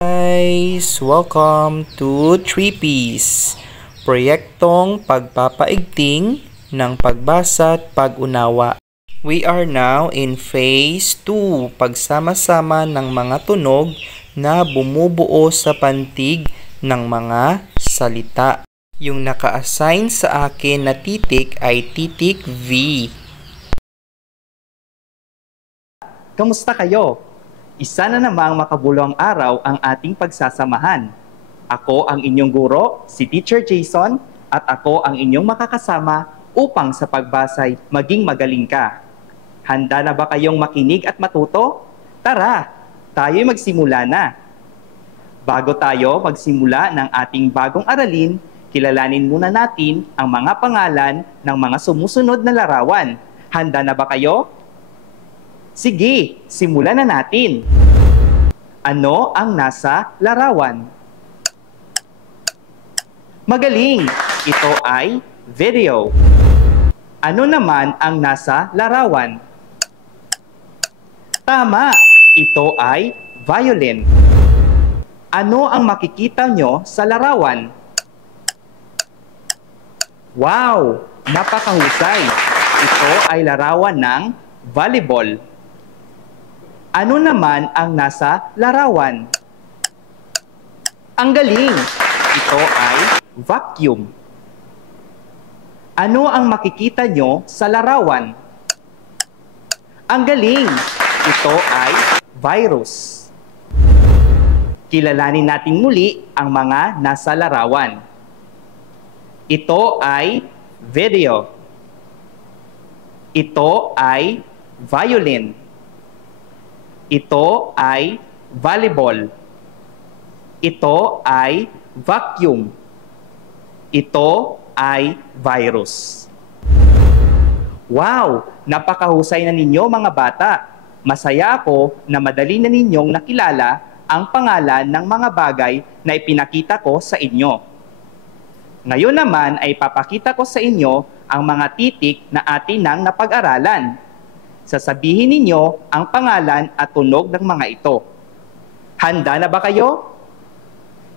Guys, welcome to 3Ps, proyektong pagpapaigting ng pagbasa at pag-unawa. We are now in phase 2, pagsama-sama ng mga tunog na bumubuo sa pantig ng mga salita. Yung naka-assign sa akin na titik ay titik V. Kamusta kayo? Isa na namang makabuluhang araw ang ating pagsasamahan. Ako ang inyong guro, si Teacher Jason, at ako ang inyong makakasama upang sa pagbasay maging magaling ka. Handa na ba kayong makinig at matuto? Tara, tayo'y magsimula na. Bago tayo magsimula ng ating bagong aralin, kilalanin muna natin ang mga pangalan ng mga sumusunod na larawan. Handa na ba kayo? Sige, simulan na natin. Ano ang nasa larawan? Magaling! Ito ay video. Ano naman ang nasa larawan? Tama! Ito ay violin. Ano ang makikita nyo sa larawan? Wow! Napakahusay! Ito ay larawan ng volleyball. Ano naman ang nasa larawan? Ang galing! Ito ay vacuum. Ano ang makikita nyo sa larawan? Ang galing! Ito ay virus. Kilalanin natin muli ang mga nasa larawan. Ito ay video. Ito ay violin. Ito ay volleyball. Ito ay vacuum. Ito ay virus. Wow! Napakahusay na ninyo mga bata. Masaya ako na madali na ninyong nakilala ang pangalan ng mga bagay na ipinakita ko sa inyo. Ngayon naman ay papakita ko sa inyo ang mga titik na atin nang napag-aralan. Sasabihin ninyo ang pangalan at tunog ng mga ito. Handa na ba kayo?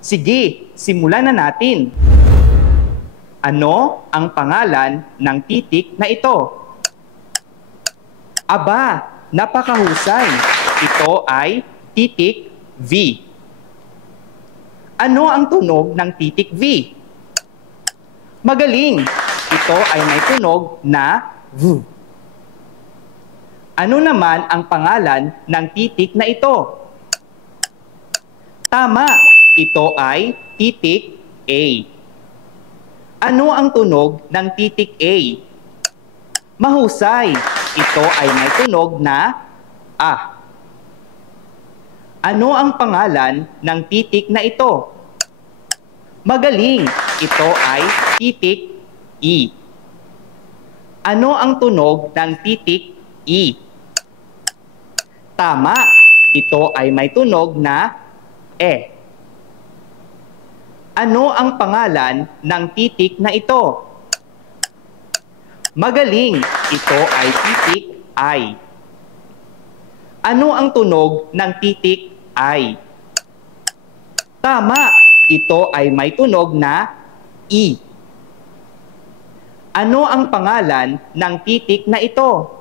Sige, simulan na natin. Ano ang pangalan ng titik na ito? Aba, napakahusay. Ito ay titik V. Ano ang tunog ng titik V? Magaling! Ito ay may tunog na V. Ano naman ang pangalan ng titik na ito? Tama! Ito ay titik A. Ano ang tunog ng titik A? Mahusay! Ito ay may tunog na A. Ano ang pangalan ng titik na ito? Magaling! Ito ay titik E. Ano ang tunog ng titik E? Tama! Ito ay may tunog na E. Ano ang pangalan ng titik na ito? Magaling! Ito ay titik I. Ano ang tunog ng titik I? Tama! Ito ay may tunog na E. Ano ang pangalan ng titik na ito?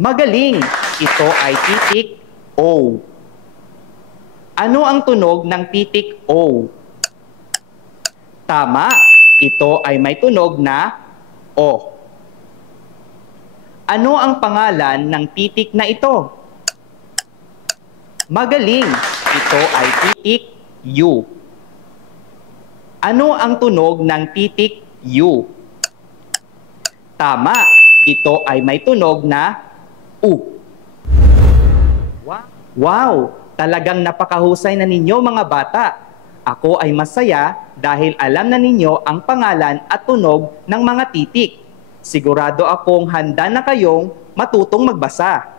Magaling! Ito ay titik O. Ano ang tunog ng titik O? Tama! Ito ay may tunog na O. Ano ang pangalan ng titik na ito? Magaling! Ito ay titik U. Ano ang tunog ng titik U? Tama! Ito ay may tunog na U. Wow! Talagang napakahusay na ninyo mga bata. Ako ay masaya dahil alam na ninyo ang pangalan at tunog ng mga titik. Sigurado akong handa na kayong matutong magbasa.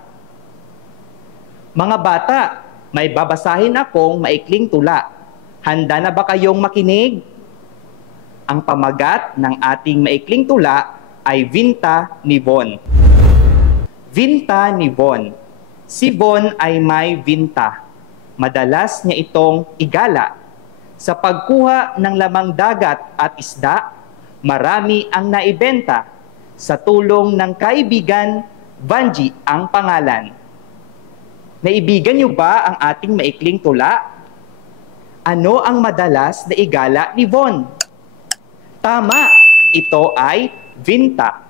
Mga bata, may babasahin akong maikling tula. Handa na ba kayong makinig? Ang pamagat ng ating maikling tula ay Vinta ni Von. Vinta ni Von. Si Von ay may vinta. madalas niya itong igala. Sa pagkuha ng lamang dagat at isda, marami ang naibenta. Sa tulong ng kaibigan, Vanji ang pangalan. Naibigan niyo ba ang ating maikling tula? Ano ang madalas na igala ni Von? Tama, ito ay Vinta.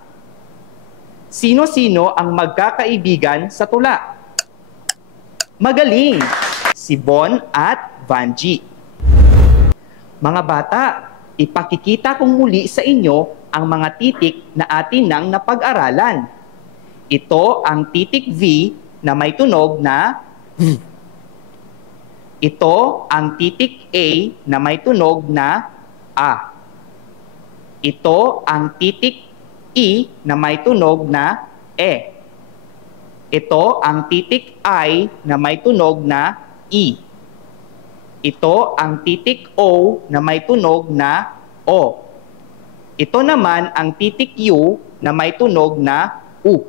Sino-sino ang magkakaibigan sa tula? Magaling! Si Von at Vanji. Mga bata, ipakikita kong muli sa inyo ang mga titik na atin nang napag-aralan. Ito ang titik V na may tunog na V. Ito ang titik A na may tunog na A. Ito ang titik E na may tunog na E. Ito ang titik I na may tunog na E. Ito ang titik O na may tunog na O. Ito naman ang titik U na may tunog na U.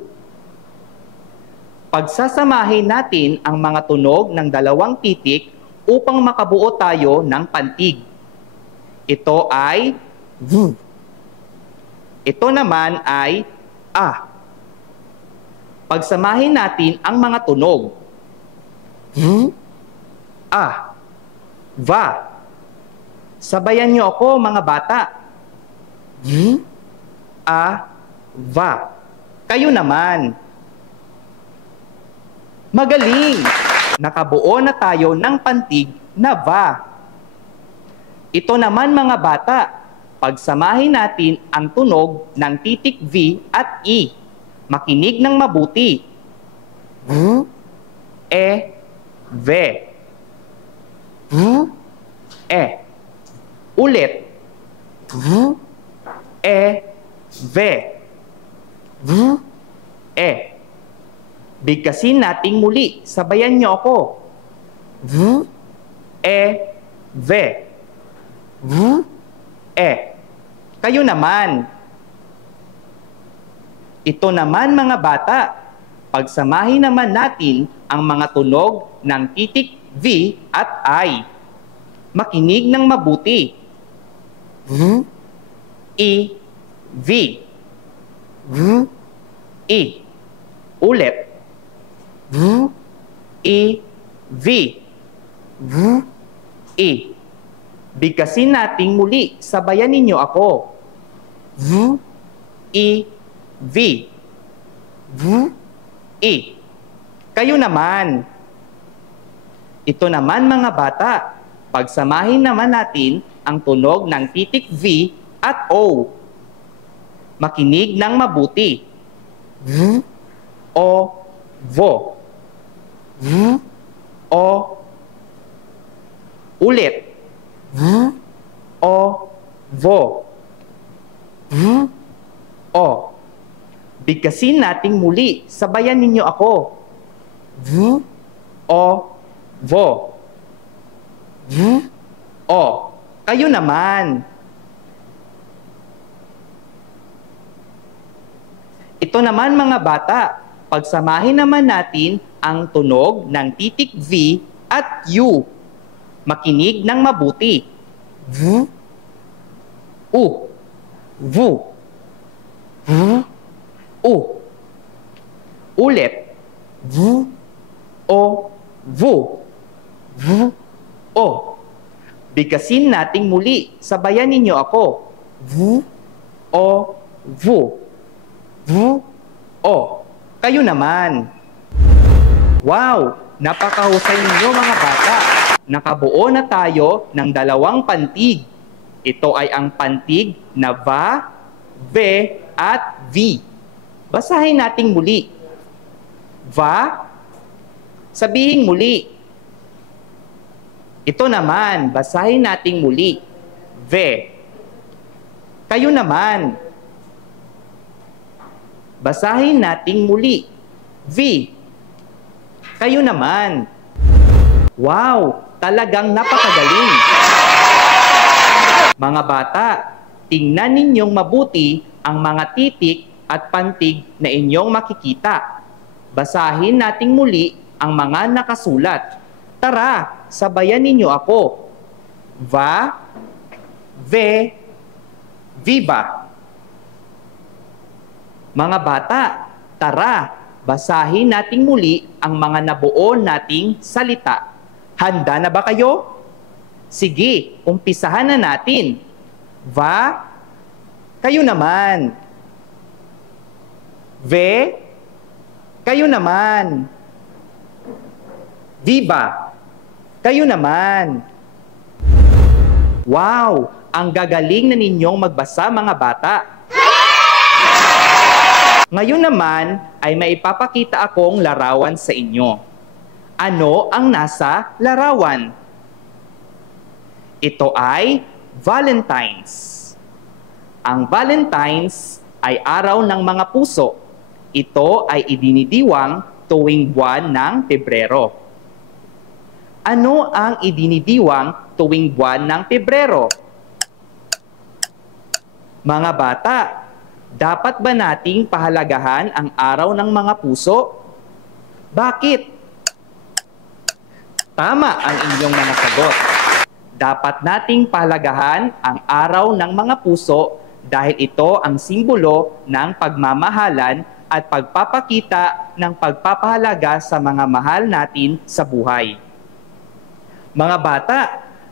Pagsasamahin natin ang mga tunog ng dalawang titik upang makabuo tayo ng pantig. Ito ay V. Ito naman ay A. Pagsamahin natin ang mga tunog. V, A, Va. Sabayan niyo ako mga bata. V, A, Va. Kayo naman. Magaling! Nakabuo na tayo ng pantig na Va. Ito naman mga bata, pagsamahin natin ang tunog ng titik V at E. Makinig ng mabuti. V, E, V. V, E. Ulit. V, E, V. V, E. Bigkasin nating muli. Sabayan niyo ako. V, E, V. V, E. Kayo naman. Ito naman mga bata. Pagsamahin naman natin ang mga tunog ng titik V at I. Makinig ng mabuti. V, E, V. V, E. Ulit. V, E, V. V, E. Bigkasin nating muli. Sabayan ninyo ako. V, E, V. V, E. Kayo naman. Ito naman mga bata. Pagsamahin naman natin ang tunog ng titik V at O. Makinig ng mabuti. V, O, Vo. V, O. Ulit. V, O, Vo. V, O. Bigkasin nating muli. Sabayan ninyo ako. V, O, Vo. V, O. Kayo naman. Ito naman mga bata, pagsamahin naman natin ang tunog ng titik V at U. Makinig ng mabuti. V, U. V, V, U. Ulit. V, O, V. V, O. Bigkasin nating muli. Sabayan ninyo ako. V, O, V. V, O. Kayo naman. Wow! Napakahusay ninyo mga bata. Nakabuo na tayo ng dalawang pantig. Ito ay ang pantig na Va, Ve, at V. Basahin nating muli. Va. Sabihin muli. Ito naman, basahin nating muli. Ve. Kayo naman. Basahin nating muli. V. Kayo naman. Wow! Talagang napakagaling. Mga bata, tingnan ninyong mabuti ang mga titik at pantig na inyong makikita. Basahin nating muli ang mga nakasulat. Tara, sabayan ninyo ako. Va, ve, viva. Mga bata, tara, basahin nating muli ang mga nabuo nating salita. Handa na ba kayo? Sige, umpisahan na natin. Va, kayo naman. Ve, kayo naman. Viva, kayo naman. Wow, ang gagaling na ninyong magbasa mga bata. Ngayon naman ay maipapakita akong larawan sa inyo. Ano ang nasa larawan? Ito ay Valentine's. Ang Valentine's ay araw ng mga puso. Ito ay idinidiwang tuwing buwan ng Pebrero. Ano ang idinidiwang tuwing buwan ng Pebrero? Mga bata, dapat ba nating pahalagahan ang araw ng mga puso? Bakit? Tama ang inyong mga sagot. Dapat nating pahalagahan ang araw ng mga puso dahil ito ang simbolo ng pagmamahalan at pagpapakita ng pagpapahalaga sa mga mahal natin sa buhay. Mga bata,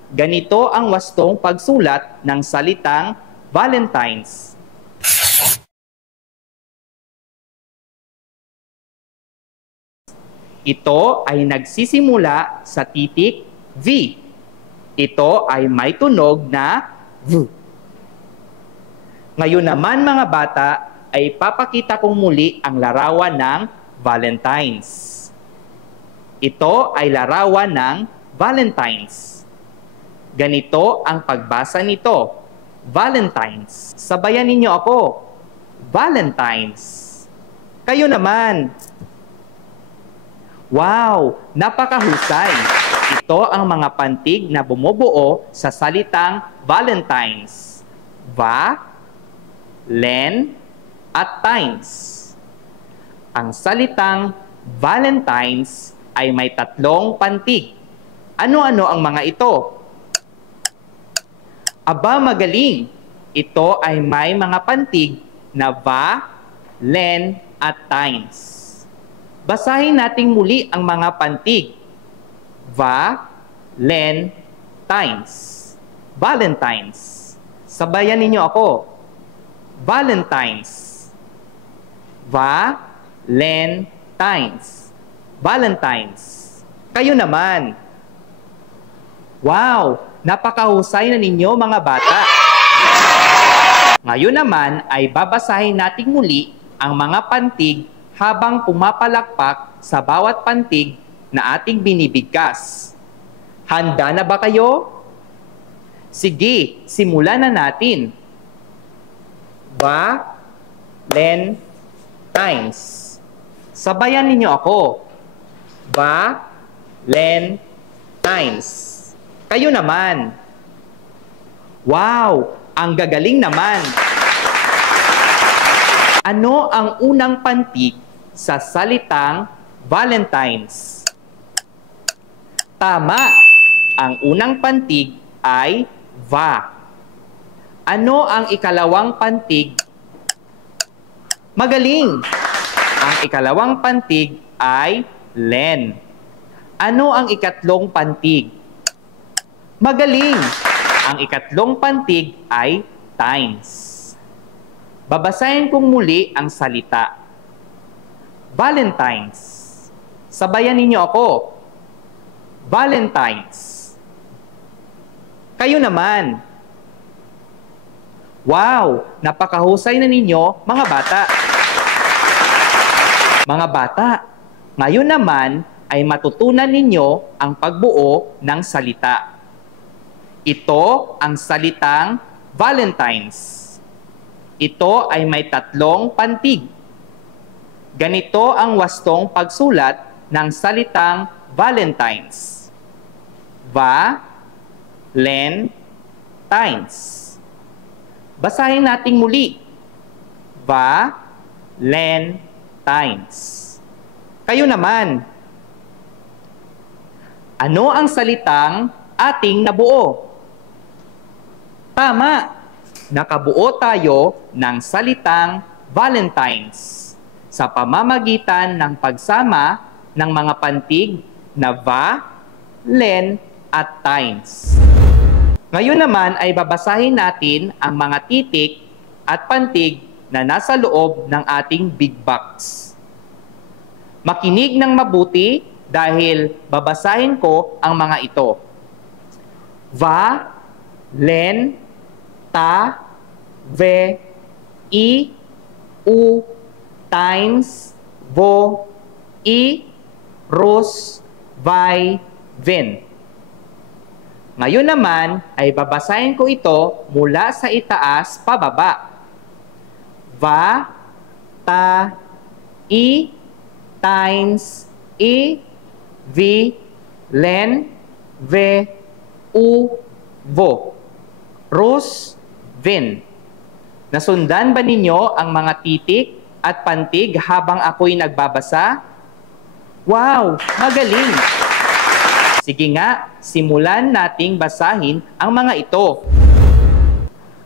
ganito ang wastong pagsulat ng salitang Valentine's. Ito ay nagsisimula sa titik V. Ito ay may tunog na V. Ngayon naman mga bata, ay papakita kong muli ang larawan ng Valentine's. Ito ay larawan ng Valentine's. Ganito ang pagbasa nito. Valentine's. Sabayan ninyo ako. Valentine's. Kayo naman. Wow! Napakahusay! Ito ang mga pantig na bumubuo sa salitang Valentine's. Va, len, at times. Ang salitang Valentine's ay may tatlong pantig. Ano-ano ang mga ito? Aba, magaling! Ito ay may mga pantig na va, len, at times. Basahin natin muli ang mga pantig. Va, len, times. Valentine's. Sabayan ninyo ako. Valentine's. Va, len, times. Valentine's. Kayo naman. Wow! Napakahusay na ninyo mga bata. Ngayon naman ay babasahin natin muli ang mga pantig habang pumapalakpak sa bawat pantig na ating binibigkas. Handa na ba kayo? Sige, simulan na natin. Va, len, times. Sabayan ninyo ako. Va, len, times. Kayo naman. Wow! Ang gagaling naman. Ano ang unang pantig sa salitang Valentine's? Tama! Ang unang pantig ay va. Ano ang ikalawang pantig? Magaling! Ang ikalawang pantig ay len. Ano ang ikatlong pantig? Magaling! Ang ikatlong pantig ay times. Babasahin kong muli ang salita. Valentine's. Sabayan ninyo ako. Valentine's. Kayo naman. Wow! Napakahusay na ninyo, mga bata. Mga bata, ngayon naman ay matutunan ninyo ang pagbuo ng salita. Ito ang salitang Valentine's. Ito ay may tatlong pantig. Ganito ang wastong pagsulat ng salitang Valentine's. Va, len, times. Basahin natin muli. Va, len, times. Kayo naman. Ano ang salitang ating nabuo? Tama! Nakabuo tayo ng salitang Valentines sa pamamagitan ng pagsama ng mga pantig na va, len, at tines. Ngayon naman ay babasahin natin ang mga titik at pantig na nasa loob ng ating big box. Makinig ng mabuti dahil babasahin ko ang mga ito. Va, len, ta, ve, i, u, tines, vo, i, rus, vai, vin. Ngayon naman ay babasahin ko ito mula sa itaas pababa. Va, ta, i, tines, i, vi, len, ve, u, vo, rus, vin. Nasundan ba ninyo ang mga titik at pantig habang ako'y nagbabasa? Wow! Magaling! Sige nga, simulan nating basahin ang mga ito.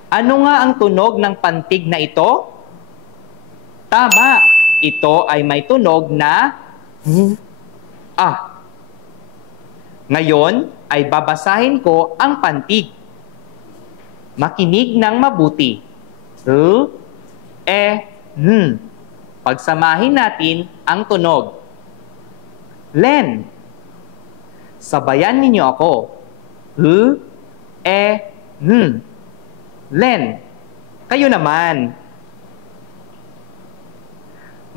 Ano nga ang tunog ng pantig na ito? Tama! Ito ay may tunog na v, a. Ngayon ay babasahin ko ang pantig. Makinig ng mabuti. L, e, n. Pagsamahin natin ang tunog. Len. Sabayan ninyo ako. L, e, n. Len. Kayo naman.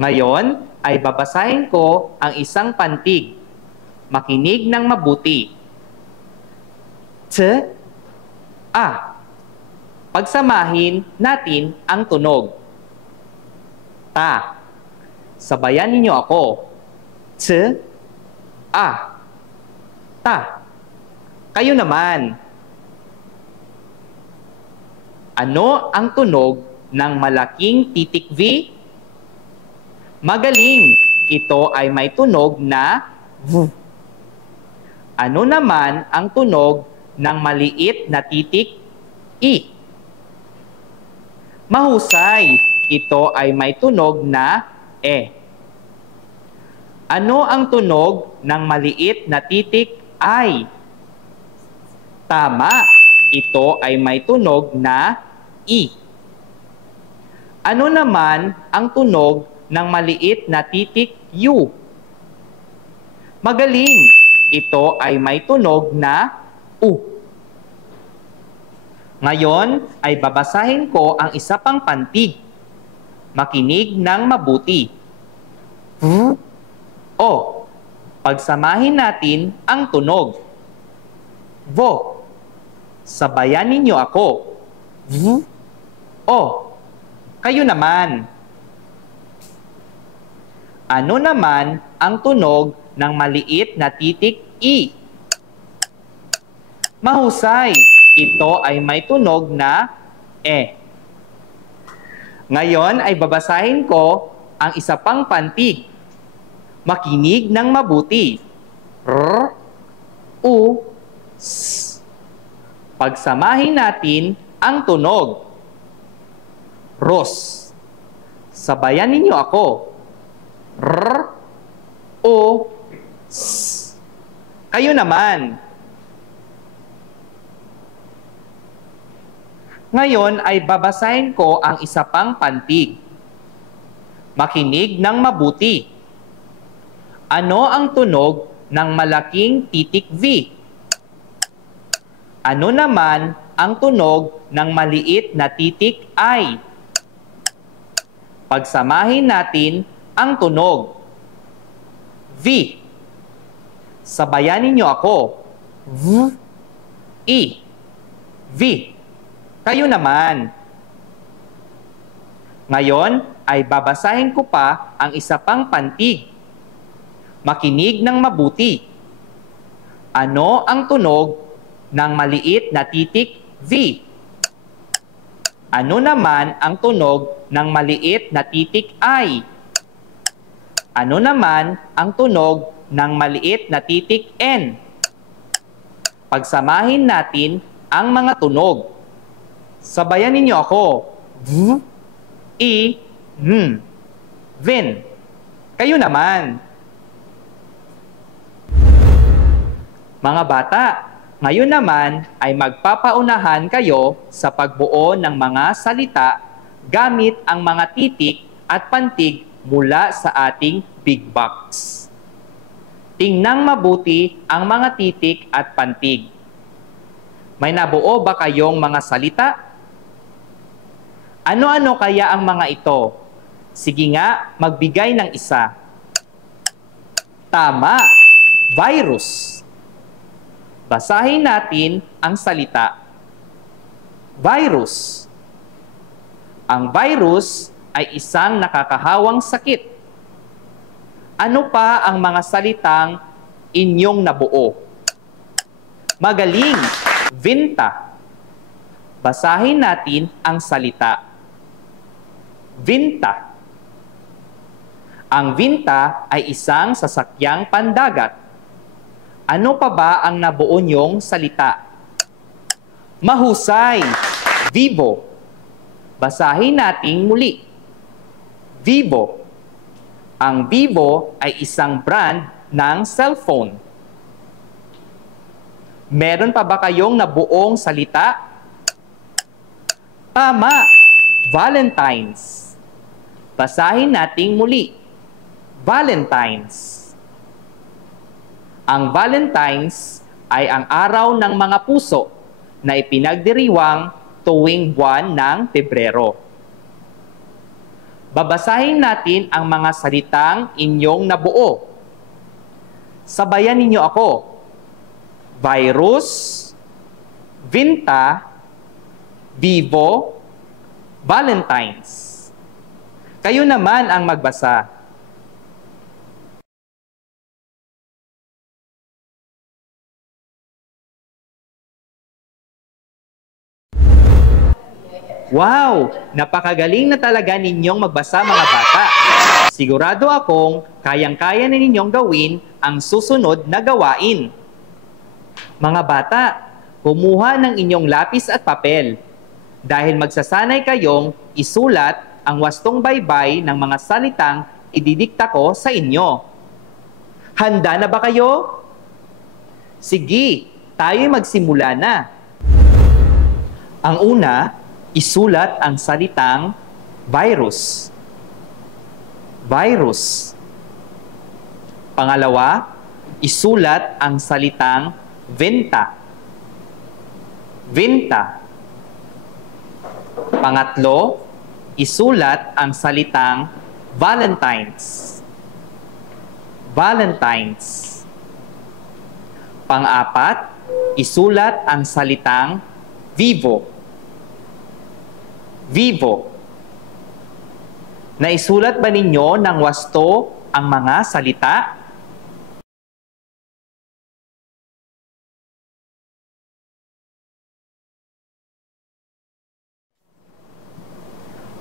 Ngayon ay babasahin ko ang isang pantig. Makinig ng mabuti. T, a. Pagsamahin natin ang tunog. Ta. Sabayan ninyo ako. T, a. Ta. Kayo naman. Ano ang tunog ng malaking titik V? Magaling! Ito ay may tunog na V. Ano naman ang tunog ng maliit na titik I? Mahusay! Ito ay may tunog na E. Ano ang tunog ng maliit na titik I? Tama! Ito ay may tunog na I. Ano naman ang tunog ng maliit na titik U? Magaling! Ito ay may tunog na U. Ngayon ay babasahin ko ang isa pang pantig. Makinig ng mabuti. V, o. Pagsamahin natin ang tunog. Vo. Sabayan ninyo ako. V, o. Kayo naman. Ano naman ang tunog ng maliit na titik I? Mahusay! Ito ay may tunog na E. Ngayon ay babasahin ko ang isa pang pantig. Makinig ng mabuti. R, U, S. Pagsamahin natin ang tunog. Ros. Sabayan ninyo ako. R, O, S. Kayo naman. Ngayon ay babasahin ko ang isa pang pantig. Makinig ng mabuti. Ano ang tunog ng malaking titik V? Ano naman ang tunog ng maliit na titik I? Pagsamahin natin ang tunog. V. Sabayan ninyo ako. V, I, V. Kayo naman. Ngayon ay babasahin ko pa ang isa pang pantig. Makinig ng mabuti. Ano ang tunog ng maliit na titik V? Ano naman ang tunog ng maliit na titik I? Ano naman ang tunog ng maliit na titik N? Pagsamahin natin ang mga tunog. Sabayan ninyo ako. V, I, M. Vin. Kayo naman. Mga bata, ngayon naman ay magpapaunahan kayo sa pagbuo ng mga salita gamit ang mga titik at pantig mula sa ating big box. Tingnan mabuti ang mga titik at pantig. May nabuo ba kayong mga salita? Ano-ano kaya ang mga ito? Sige nga, magbigay ng isa. Tama, virus. Basahin natin ang salita. Virus. Ang virus ay isang nakakahawang sakit. Ano pa ang mga salitang inyong nabuo? Magaling, vinta. Basahin natin ang salita. Vinta. Ang vinta ay isang sasakyang pandagat. Ano pa ba ang nabuo niyong salita? Mahusay, Vivo. Basahin natin muli. Vivo. Ang Vivo ay isang brand ng cellphone. Meron pa ba kayong nabuong salita? Tama, Valentine's. Basahin natin muli. Valentine's. Ang Valentine's ay ang araw ng mga puso na ipinagdiriwang tuwing buwan ng Pebrero. Babasahin natin ang mga salitang inyong nabuo. Sabayan ninyo ako. Virus, Vinta, Vivo, Valentine's. Kayo naman ang magbasa. Wow! Napakagaling na talaga ninyong magbasa mga bata. Sigurado akong kayang-kaya na ninyong gawin ang susunod na gawain. Mga bata, kumuha ng inyong lapis at papel dahil magsasanay kayong isulat ang wastong baybay ng mga salitang ididikta ko sa inyo. Handa na ba kayo? Sige, tayo'y magsimula na. Ang una, isulat ang salitang virus. Virus. Pangalawa, isulat ang salitang vinta. Vinta. Pangatlo, isulat ang salitang Valentine's. Valentine's. Pang-apat, isulat ang salitang Vivo. Vivo. Naisulat ba ninyo ng wasto ang mga salita?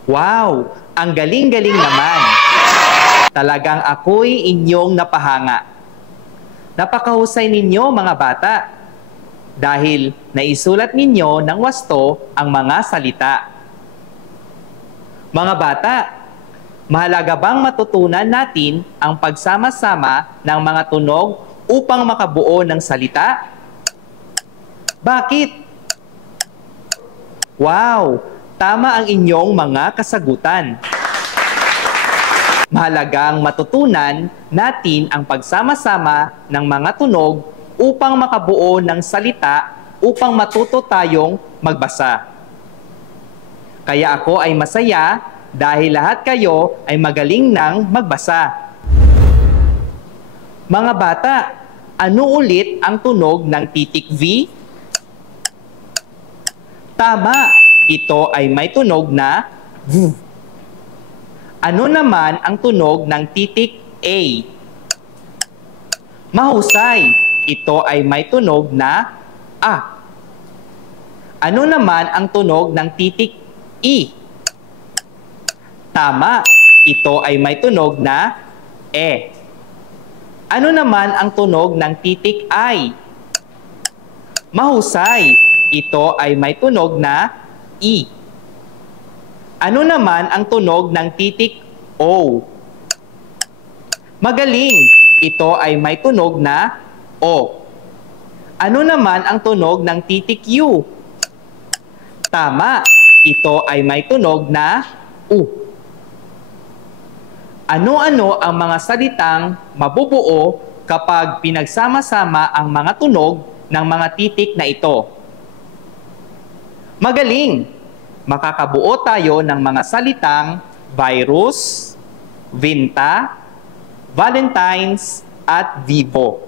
Wow! Ang galing-galing naman! Talagang ako'y inyong napahanga. Napakahusay ninyo mga bata dahil naisulat ninyo ng wasto ang mga salita. Mga bata, mahalaga bang matutunan natin ang pagsama-sama ng mga tunog upang makabuo ng salita? Bakit? Wow! Tama ang inyong mga kasagutan. Mahalagang matutunan natin ang pagsama-sama ng mga tunog upang makabuo ng salita upang matuto tayong magbasa. Kaya ako ay masaya dahil lahat kayo ay magaling nang magbasa. Mga bata, ano ulit ang tunog ng titik V? Tama! Ito ay may tunog na V. Ano naman ang tunog ng titik A? Mahusay! Ito ay may tunog na A. Ano naman ang tunog ng titik E? Tama! Ito ay may tunog na E. Ano naman ang tunog ng titik I? Mahusay! Ito ay may tunog na E. Ano naman ang tunog ng titik O? Magaling! Ito ay may tunog na O. Ano naman ang tunog ng titik U? Tama! Ito ay may tunog na U. Ano-ano ang mga salitang mabubuo kapag pinagsama-sama ang mga tunog ng mga titik na ito? Magaling! Makakabuo tayo ng mga salitang virus, vinta, Valentine's, at vivo.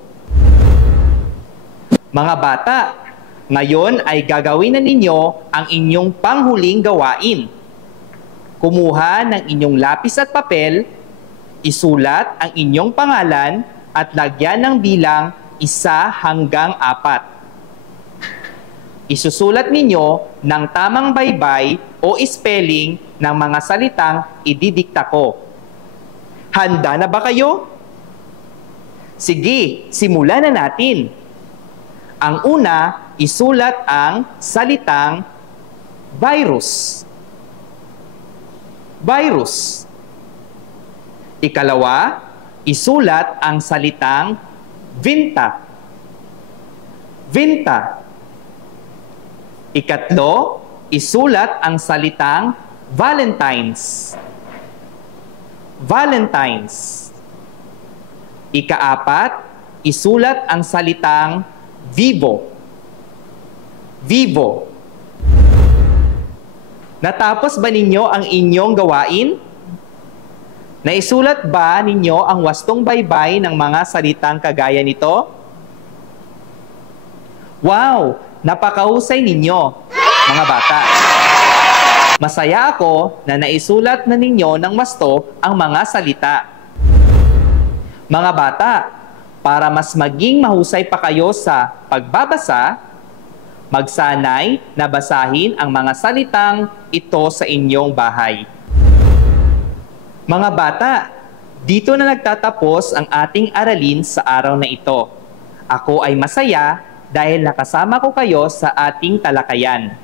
Mga bata, ngayon ay gagawin na ninyo ang inyong panghuling gawain. Kumuha ng inyong lapis at papel, isulat ang inyong pangalan at lagyan ng bilang 1 hanggang 4. Isusulat ninyo ng tamang baybay o spelling ng mga salitang ididikta ko. Handa na ba kayo? Sige, simulan na natin. Ang una, isulat ang salitang virus. Virus. Ikalawa, isulat ang salitang vinta. Vinta. Ikatlo, isulat ang salitang Valentine's. Valentine's. Ikaapat, isulat ang salitang vivo. Vivo. Natapos ba ninyo ang inyong gawain? Naisulat ba ninyo ang wastong baybay ng mga salitang kagaya nito? Wow! Napakahusay ninyo, mga bata. Masaya ako na naisulat na ninyo ng wasto ang mga salita. Mga bata, para mas maging mahusay pa kayo sa pagbabasa, magsanay na basahin ang mga salitang ito sa inyong bahay. Mga bata, dito na nagtatapos ang ating aralin sa araw na ito. Ako ay masaya dahil nakasama ko kayo sa ating talakayan.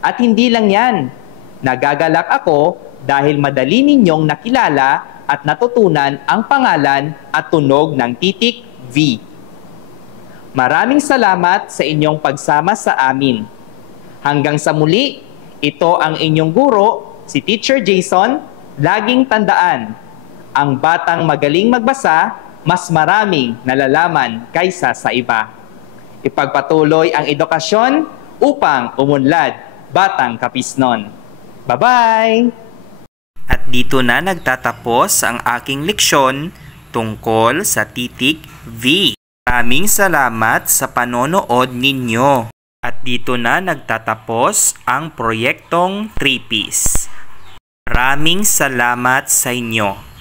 At hindi lang yan, nagagalak ako dahil madali ninyong nakilala at natutunan ang pangalan at tunog ng titik V. Maraming salamat sa inyong pagsama sa amin. Hanggang sa muli, ito ang inyong guro, si Teacher Jason. Laging tandaan, ang batang magaling magbasa, mas maraming nalalaman kaysa sa iba. Ipagpatuloy ang edukasyon upang umunlad, batang Kapisnon. Bye-bye! At dito na nagtatapos ang aking leksyon tungkol sa titik V. Maraming salamat sa panonood ninyo. At dito na nagtatapos ang proyektong 3Ps. Maraming salamat sa inyo.